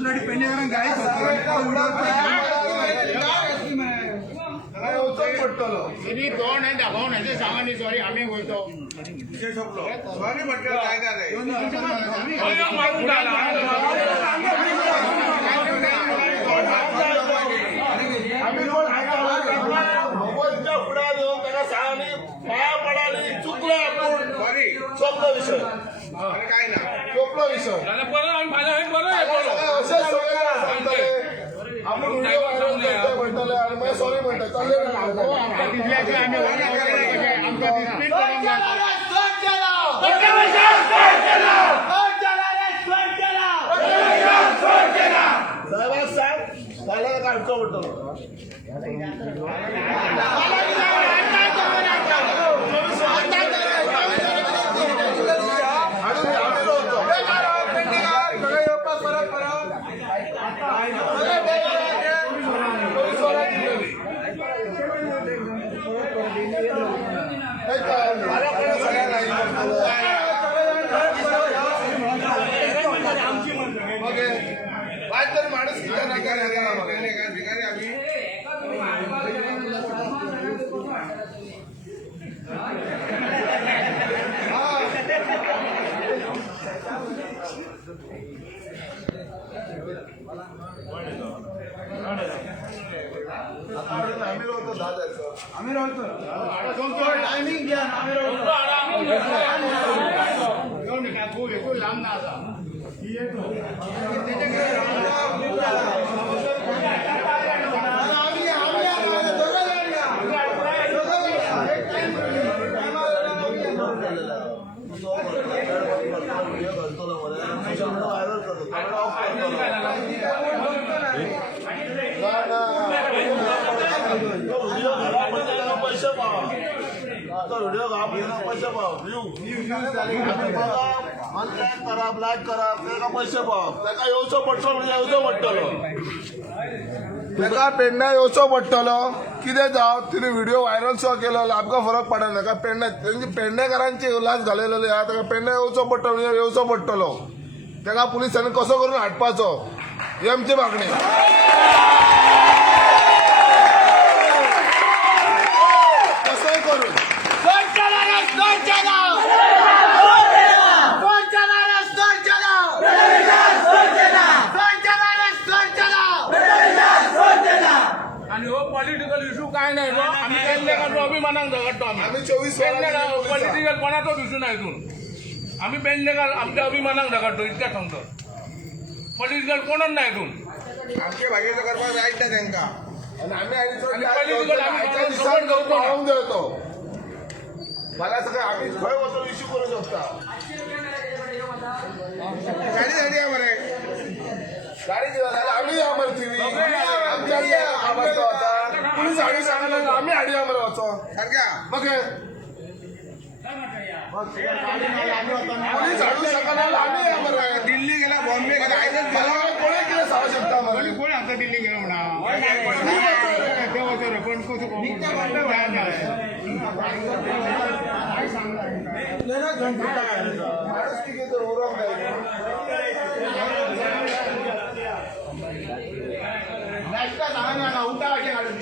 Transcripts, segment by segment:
दुसऱ्या पेंडेकरांना गाडी पडटलो तुम्ही दोन आहे दाखवून आहे सांगा सॉरी आम्ही बोलतो सॉरी म्हटलं काय झालंय मोबाईलच्या पुढे जाऊन त्याला सांगणे पाया पडाले चुकलं आपण सॉरी चोपला विषय काय ना चोपला विषय आपण व्हिडिओ व्हायरल करतोय म्हणताले आणि मला सॉरी म्हणताय चालले साहेब त्याला काढतो म्हणतो माणूस आम्ही होतो आम्ही होतो टायमिंग घ्या आम्ही होतो लांब ना आता व्हिडिओ पैसे पाव करा ब्लॅक करा त्याला पैसे पाव त्याला येवचो पडटलो म्हणजे येवचो पडटलो त्याला पेडण्या येवचो पडटलो कितें जाव तिने व्हिडिओ व्हायरल सो केलो आमकां फरक पडना का पेडणेकारांची उल्हास घालयलेली आहा ताका पेडण्या येवचो पडटलो म्हणजे येवचो पडटलो ताका पुलिसांनी कसो करून हाडपाचो ही आमची मागणी कसोय करून पॉलिटिकल इश्यू काय नाही आम्ही पेडणेकर अभिमानाक झगडतो आम्ही 24 पॉलिटिकल कोणाचोच इश्यू नाही इथून आम्ही पेडणेकर आमच्या अभिमानाक झगडतो इतक्या सांगतो पॉलिटिकल कोणच नाही इथून आमचे भागीचं करपाक रायट ना तांकां आणि आम्ही पॉलिटिकल देतो मला सगळं आम्ही खंय वचून इश्यू करू शकता गाडी झाली आहे बरे गाडी आम्ही आम्हाला टीव्ही पुलिस हाडी सांगला आम्ही हाडी आम्हाला वचो मग पुलिस हाडू शकना आम्ही आम्हाला दिल्ली गेला बॉम्बे गेला कोणी कितें सांगू शकता कोणी आता दिल्ली गेला म्हणा पण कसं उठा अशें काडून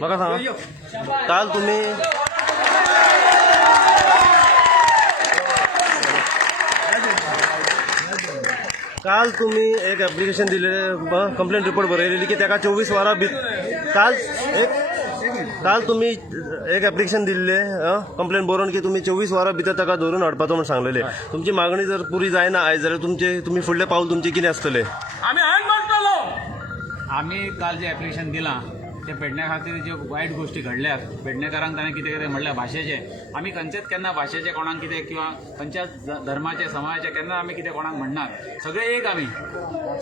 म्हाका सांगा काल तुम्ही एक ॲप्लिकेशन दिलेले कंप्लेंट रिपोर्ट बरयलेली की त्याका 24 वरां काल तुम्ही एक ॲप्लिकेशन दिल्ले कंप्लेंट बरोवन की तुम्ही 24 वरां भितर ताका धरून हाडपाचो म्हणून सांगलेले. तुमची मागणी जर पुरी जायना आयज जाल्यार तुम्ही फुडले पाऊल तुमचे कितें आसतले? आम्ही काल जे ॲप्लिकेशन दिलां ते पेडण्या खातीर ज्यो वायट गोष्टी घडल्यात पेडणेकारांक ताणें कितें कितें म्हणल्यार भाशेचे आमी खंयचेच केन्ना भाशेचे कोणाक कितें किंवा खंयच्याच धर्माचे समाजाचे केन्ना आमी कितें कोणाक म्हणनात. सगळे एक आमी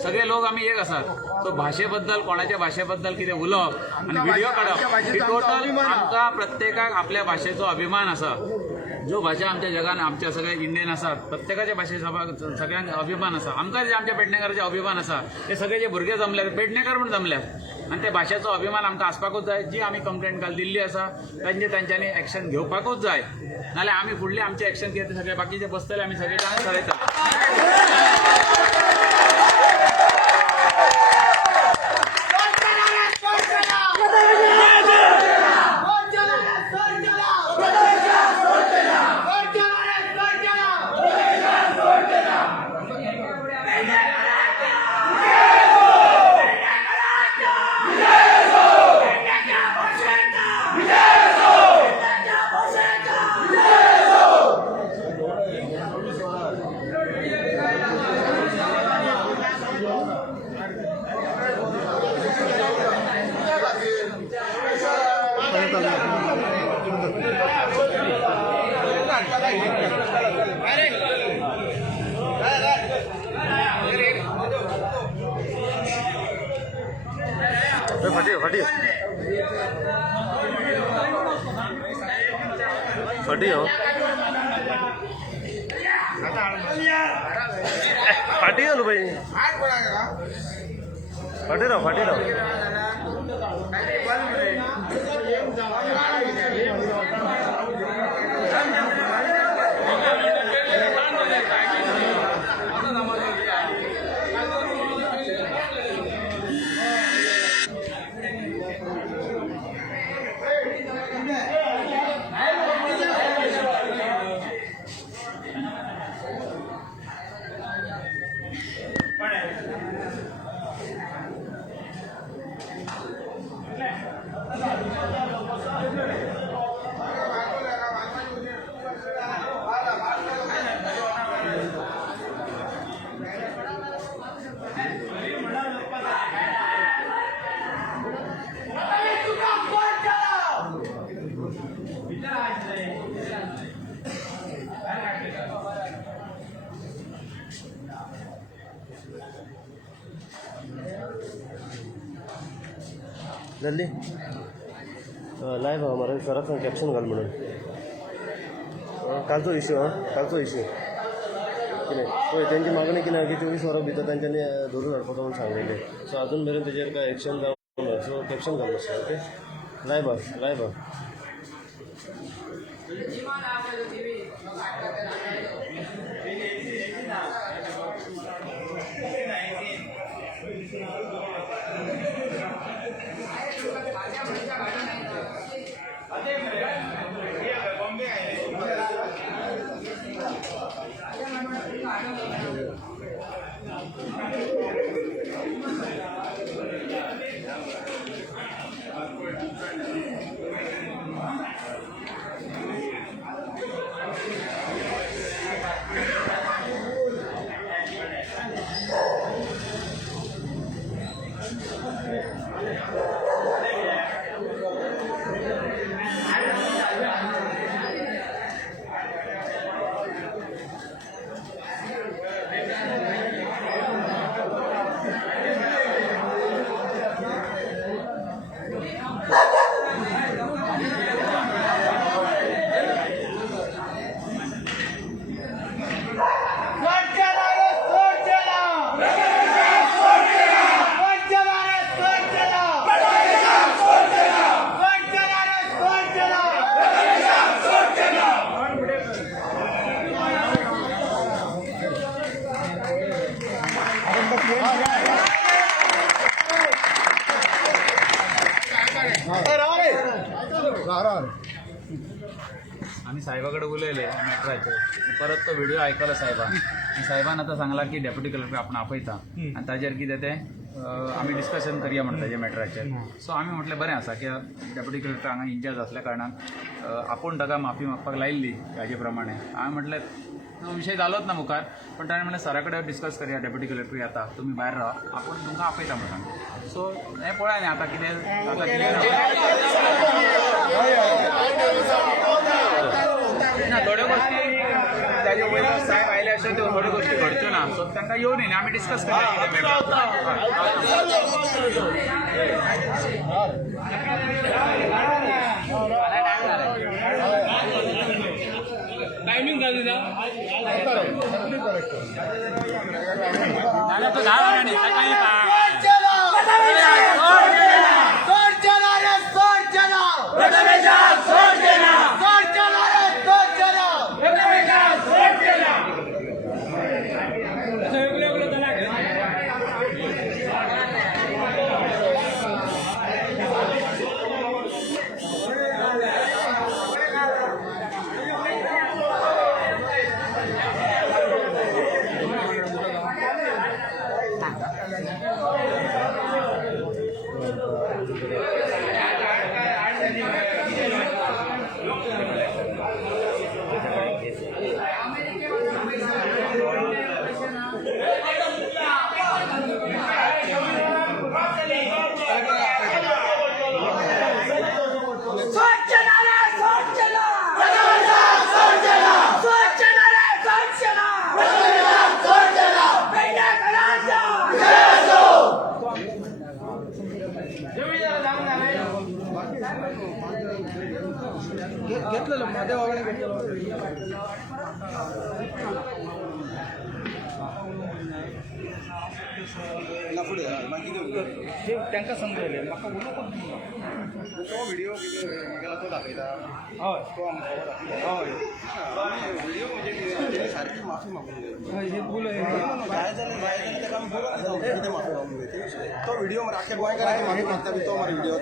सगळे लोक आमी एक आसात. सो भाशेबद्दल कोणाच्या भाशेबद्दल कितें उलोवप आनी व्हिडिओ काडप ही टोटल आमकां प्रत्येकाक आपल्या भाशेचो अभिमान आसा. ज्यो भाशा आमच्या जगान आमच्या सगळे इंडियन आसात प्रत्येकाच्या भाशेचो सगळ्यांक अभिमान आसा. आमकां जे आमच्या पेडणेकाराचे अभिमान आसा ते सगळे जे भुरगे जमल्यात पेडणेकार म्हूण जमल्यात आनी ते भाशेचो अभिमान आमकां आसपाकूच जाय. जी आमी कंप्लेंट काल दिल्ली आसा तांच्यांनी एक्शन घेवपाकूच जाय. नाल्यार आमी फुडली आमचे एक्शन कितें सगळे बाकीचे बसतले आमी सगळे जाण थरयता. फाटी घालू भाई फाटी राव जल्दी लाईव्ह हमारा करा कॅप्शन घाल म्हणून कालचो इश्यू कितें पळय तेंची मागणी कितें की 24 वरां भितर तांच्यांनी धरून हाडपाचो म्हणून सांगलेलें. सो अजून मेरेन तेजेर काय एक्शन जावंक ना. सो कॅप्शन घाल मातशें ओके. लायव्ह आम्ही साहेबाकडे बोलवले मॅटराचे परत तो व्हिडिओ ऐकला साहेबान आता सांगला की डेप्युटी कलेक्टर आपण आपयता आणि ताजेर कितें ते आमी डिस्कशन करया म्हणटा तेजे मॅटराचेर सो आमी म्हटलें बरें आसा की डेप्युटी कलेक्टर हांगा इंचार्ज आसल्या कारणान आपूण ताका माफी मागपाक लायिल्ली हाजे प्रमाणे हांवें म्हटलें तो विषय जालोच ना मुखार पण ताणें म्हणलें सरा कडेन डिस्कस करया डेप्युटी कलेक्टर येता तुमी भायर रावा आपूण तुमकां आपयता म्हणून सो हें पळया न्ही आतां कितें ना थोड्यो गोष्टी ताजे वयर साहेब आयले अशें त्यो थोड्यो गोष्टी घडच्यो ना सो तांकां येवन येयले आमी डिस्कस टायमिंग झाली ना तो 10 वाजता सकाळी घेतलेलं माझ्या वागणे घेतलेलं तांकां समजले म्हाका उलोवपाक तो व्हिडिओ गेला तो दाखयता हय तो आमकां हय व्हिडिओ म्हणजे सारकी माफी मागून जाय जाल्यार ताका आमी बरोवन माफी मागून तो व्हिडिओ मरे आख्या गोंयकारांक माफी मागता बी तो मरे व्हिडिओ